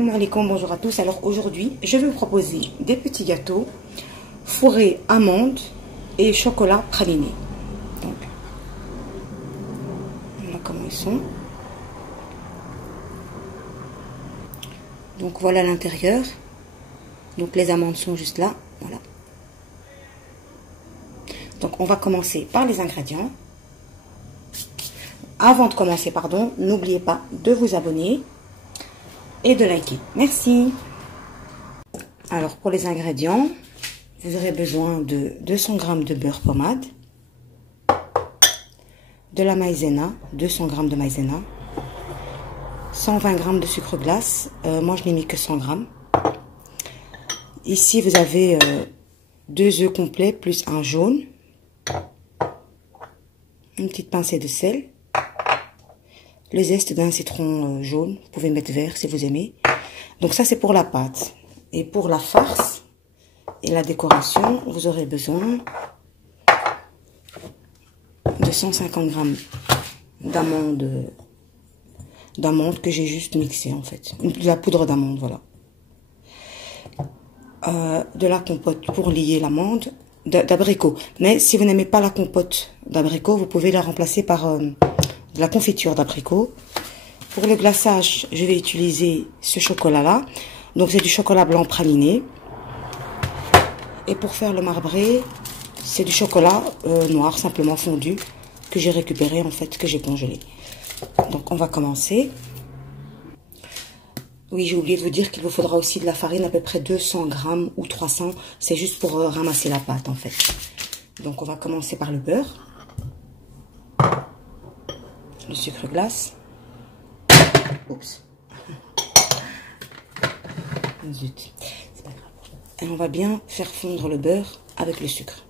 Assalamu alaikum, bonjour à tous. Alors aujourd'hui, je vais vous proposer des petits gâteaux fourrés amandes et chocolat praliné. Donc, voilà comment ils sont. Donc voilà l'intérieur. Donc les amandes sont juste là, voilà. Donc on va commencer par les ingrédients. Avant de commencer, pardon, n'oubliez pas de vous abonner et de liker. Merci. Alors pour les ingrédients, vous aurez besoin de 200 g de beurre pommade, de la maïzena, 200 g de maïzena, 120 g de sucre glace, moi je n'ai mis que 100 g. Ici vous avez 2 œufs complets plus un jaune, une petite pincée de sel, le zeste d'un citron jaune, vous pouvez mettre vert si vous aimez. Donc ça c'est pour la pâte. Et pour la farce et la décoration, vous aurez besoin de 150 g d'amandes que j'ai juste mixées en fait. De la poudre d'amande, voilà. De la compote pour lier l'amande, d'abricot. Mais si vous n'aimez pas la compote d'abricot, vous pouvez la remplacer par de la confiture d'abricot. Pour le glaçage, je vais utiliser ce chocolat-là. Donc c'est du chocolat blanc praliné. Et pour faire le marbré, c'est du chocolat noir, simplement fondu, que j'ai récupéré en fait, que j'ai congelé. Donc on va commencer. Oui, j'ai oublié de vous dire qu'il vous faudra aussi de la farine, à peu près 200 g ou 300. C'est juste pour ramasser la pâte en fait. Donc on va commencer par le beurre. Le sucre glace. Oups. Zut. C'est pas grave. Et on va bien faire fondre le beurre avec le sucre.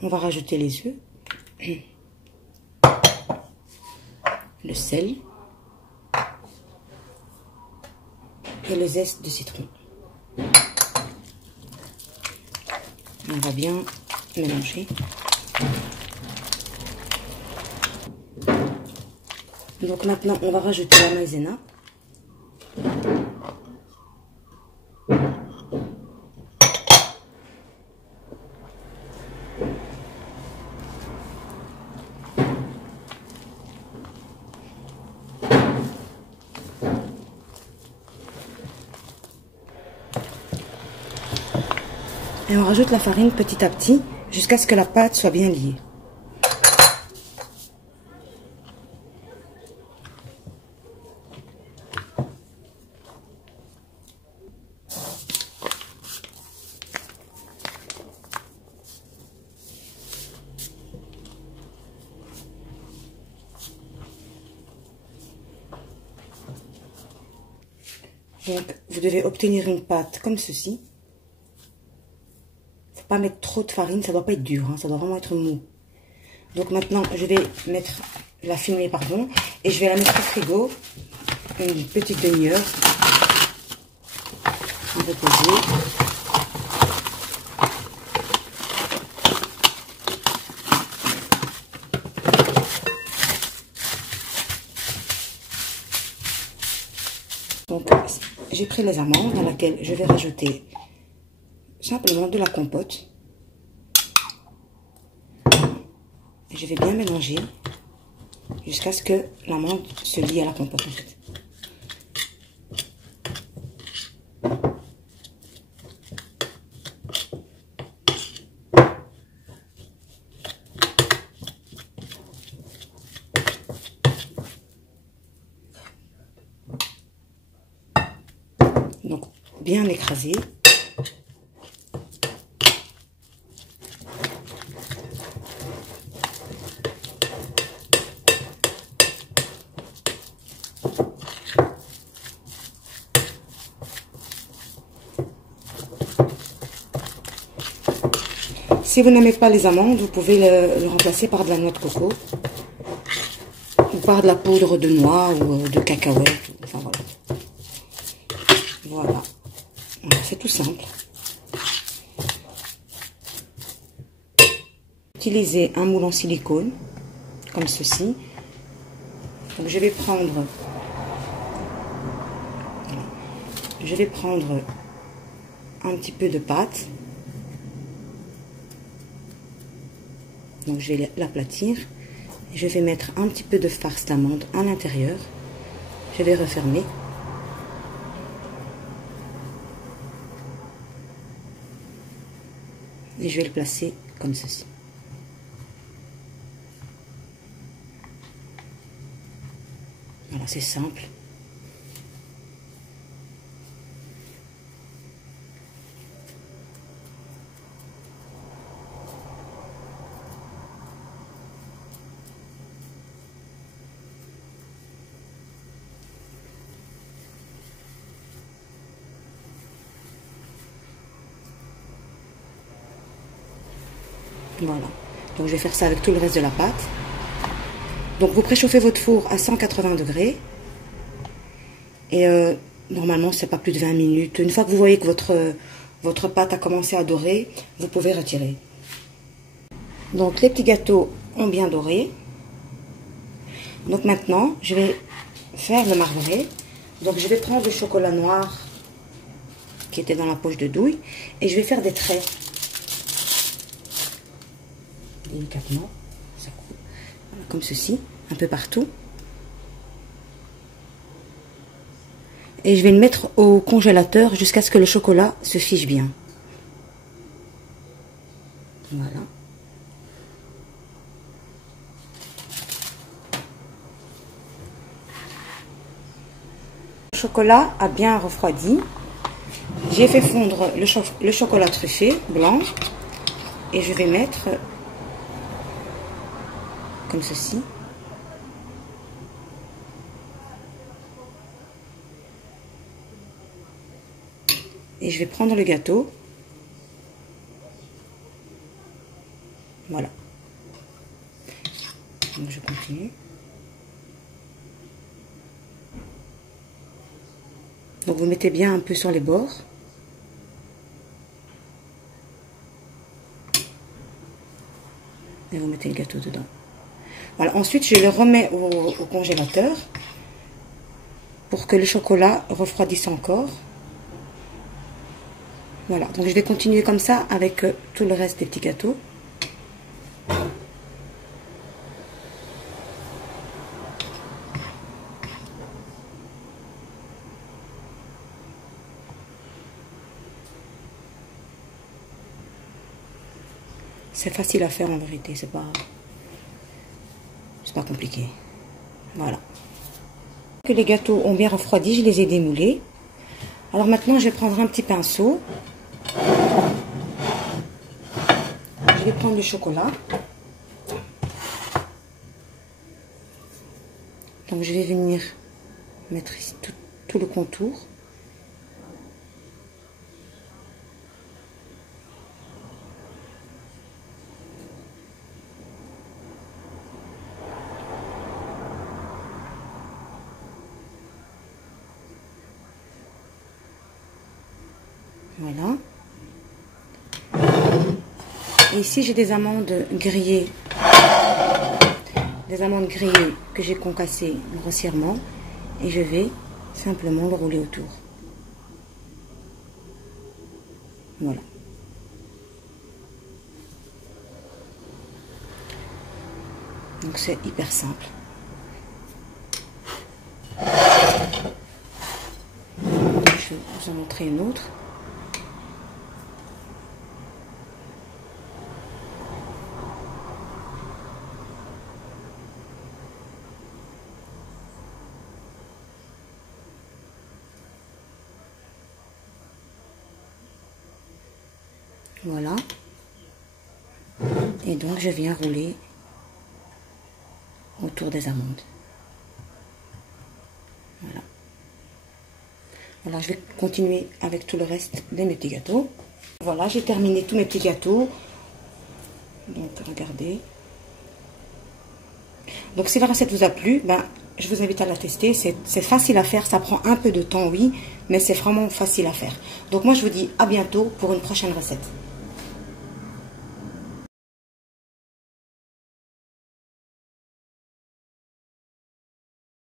On va rajouter les œufs. Le sel. Et le zeste de citron. On va bien mélanger. Donc maintenant, on va rajouter la maïzena. Et on rajoute la farine petit à petit jusqu'à ce que la pâte soit bien liée. Donc, vous devez obtenir une pâte comme ceci. Faut pas mettre trop de farine, ça doit pas être dur, hein, ça doit vraiment être mou. Donc maintenant, je vais mettre la filmer, pardon, et je vais la mettre au frigo une petite demi-heure. On va poser. Donc, j'ai pris les amandes dans laquelle je vais rajouter simplement de la compote. Et je vais bien mélanger jusqu'à ce que l'amande se lie à la compote en fait. Donc bien écraser. Si vous n'aimez pas les amandes, vous pouvez le remplacer par de la noix de coco ou par de la poudre de noix ou de cacahuètes. Enfin voilà. Voilà. C'est tout simple. Utilisez un moule en silicone comme ceci. Donc je vais prendre un petit peu de pâte. Donc je vais l'aplatir. Je vais mettre un petit peu de farce d'amande à l'intérieur. Je vais refermer. Et je vais le placer comme ceci. Voilà, c'est simple. Voilà, donc je vais faire ça avec tout le reste de la pâte. Donc vous préchauffez votre four à 180 degrés et normalement c'est pas plus de 20 minutes. Une fois que vous voyez que votre pâte a commencé à dorer, vous pouvez retirer. Donc les petits gâteaux ont bien doré. Donc maintenant je vais faire le marbré. Donc je vais prendre le chocolat noir qui était dans la poche de douille et je vais faire des traits. Délicatement, ça coupe. Voilà, comme ceci, un peu partout. Et je vais le mettre au congélateur jusqu'à ce que le chocolat se fige bien. Voilà. Le chocolat a bien refroidi. J'ai fait fondre le chocolat truffé blanc et je vais mettre comme ceci. Et je vais prendre le gâteau. Voilà. Donc je continue. Donc vous mettez bien un peu sur les bords. Et vous mettez le gâteau dedans. Voilà, ensuite je le remets au congélateur pour que le chocolat refroidisse encore. Voilà, donc je vais continuer comme ça avec tout le reste des petits gâteaux. C'est facile à faire en vérité, c'est pas compliqué. Voilà. Que les gâteaux ont bien refroidi, je les ai démoulés. Alors maintenant, je vais prendre un petit pinceau. Je vais prendre du chocolat. Donc je vais venir mettre ici tout le contour. Voilà. Et ici, j'ai des amandes grillées. Des amandes grillées que j'ai concassées grossièrement. Et je vais simplement le rouler autour. Voilà. Donc c'est hyper simple. Je vais vous en montrer une autre. Voilà. Et donc je viens rouler autour des amandes. Voilà. Alors je vais continuer avec tout le reste de mes petits gâteaux. Voilà, j'ai terminé tous mes petits gâteaux. Donc regardez. Donc si la recette vous a plu, ben, je vous invite à la tester. C'est facile à faire, ça prend un peu de temps, oui, mais c'est vraiment facile à faire. Donc moi je vous dis à bientôt pour une prochaine recette.